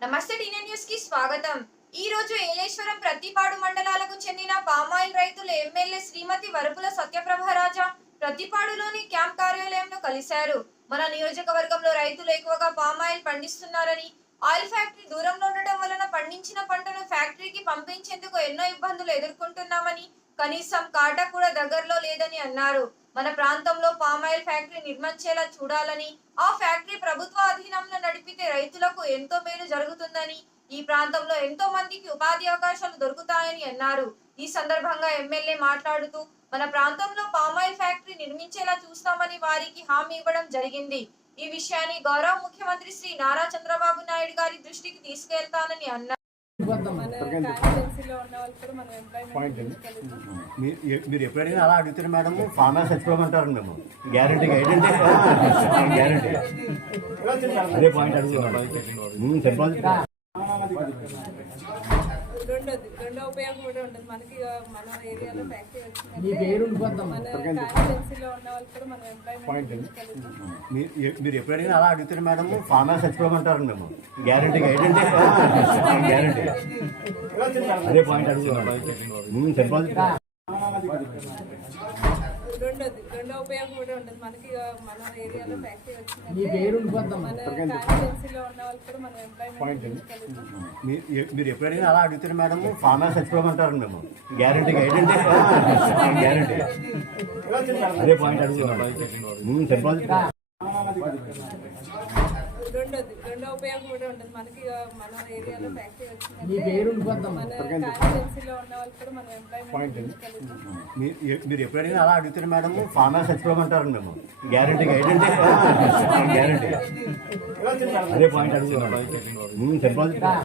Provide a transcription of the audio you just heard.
నమస్తే టీనే న్యూస్కి స్వాగతం. ఈ రోజు ఏలేశ్వరం ప్రతిపాడు మండలాలకు చెందిన పామాయిల్ రైతులు ఎమ్మెల్యే శ్రీమతి వరపుల సత్యప్రభరాజ ప్రతిపాడులోని క్యాంప్ కార్యాలయంలో కలిశారు. మన నియోజకవర్గంలో రైతులు ఎక్కువగా పామాయిల్ పండిస్తున్నారని ఆయిల్ ఫ్యాక్టరీ దూరంలో ఉండటం వలన పండించిన పంటను ఫ్యాక్టరీకి పంపించేందుకు ఎన్నో ఇబ్బందులు ఎదుర్కొంటున్నామని కనీసం కాటా కూడా దగ్గరలో లేదని అన్నారు. మన ప్రాంతంలో పామాయిల్ ఫ్యాక్టరీ నిర్మించేలా చూడాలని ఆ ఫ్యాక్టరీ ప్రభుత్వ అధీనంలో నడిపితే రైతులకు ఎంతో మేలు జరుగుతుందని ఈ ప్రాంతంలో ఎంతో మందికి ఉపాధి అవకాశాలు దొరుకుతాయని అన్నారు. ఈ సందర్భంగా ఎమ్మెల్యే మాట్లాడుతూ మన ప్రాంతంలో పామాయిల్ ఫ్యాక్టరీ నిర్మించేలా చూస్తామని వారికి హామీ ఇవ్వడం జరిగింది. ఈ విషయాన్ని గౌరవ ముఖ్యమంత్రి శ్రీ నారా చంద్రబాబు నాయుడు గారి దృష్టికి తీసుకెళ్తానని అన్నారు. మీరు ఎప్పుడైనా అలా అడుగుతారు మేడం ఫామ్ హౌస్ చచ్చిపోమంటారు మేము. గ్యారంటీ ఏంటంటే గ్యారంటీ అదే పాయింట్ అడుగుతున్నాం సరిపోదు రెండోది రెండో ఉపయోగం కూడా ఉంటుంది. మనకి ఇక మన ఏరియాలో ఫ్యాక్టరీ వచ్చిందంటే మన కాన్స్టిట్యున్సీలో ఉన్న వాళ్ళు కూడా మనం ఎంప్లాయ్మెంట్ తీసుకెళ్తాం మీరు ఎప్పుడైనా అలా అడుగుతారు మేడం ఫామ్ హౌస్ చచ్చిపోమంటారు మేము. గ్యారంటీ ఏంటంటే? గ్యారంటీ అదే పాయింట్ అడుగుతున్నాం సరిపోదు రెండోది రెండో ఉపయోగం కూడా ఉంటుంది మనకి ఇక మన ఏరియాలో ఫ్యాక్టరీ వచ్చిందంటే మన కాన్స్టిట్యున్సీలో ఉన్న వాళ్ళు కూడా మనం ఎంప్లాయ్మెంట్ తీసుకెళ్తాం. మీరు ఎప్పుడైనా అలా అడుగుతారు మేడం? ఫామ్ హౌస్ చచ్చిపోమంటారు మేము. గ్యారంటీ ఏంటంటే గ్యారంటీ అదే పాయింట్ అడుగుతున్నాం సరిపోదు రెండోది రెండో ఉపయోగం కూడా ఉంటుంది. మనకి ఇక మన ఏరియాలో ఫ్యాక్టరీ వచ్చిందంటే మన కాన్స్టిట్యున్సీలో ఉన్న వాళ్ళు కూడా మనం ఎంప్లాయ్మెంట్ తీసుకెళ్తాం మీరు ఎప్పుడైనా అలా అడుగుతారు మేడం ఫామ్ హౌస్ చచ్చిపోమంటారు మేము గ్యారంటీ ఏంటంటే? గ్యారంటీ అదే పాయింట్ అడుగుతున్నాం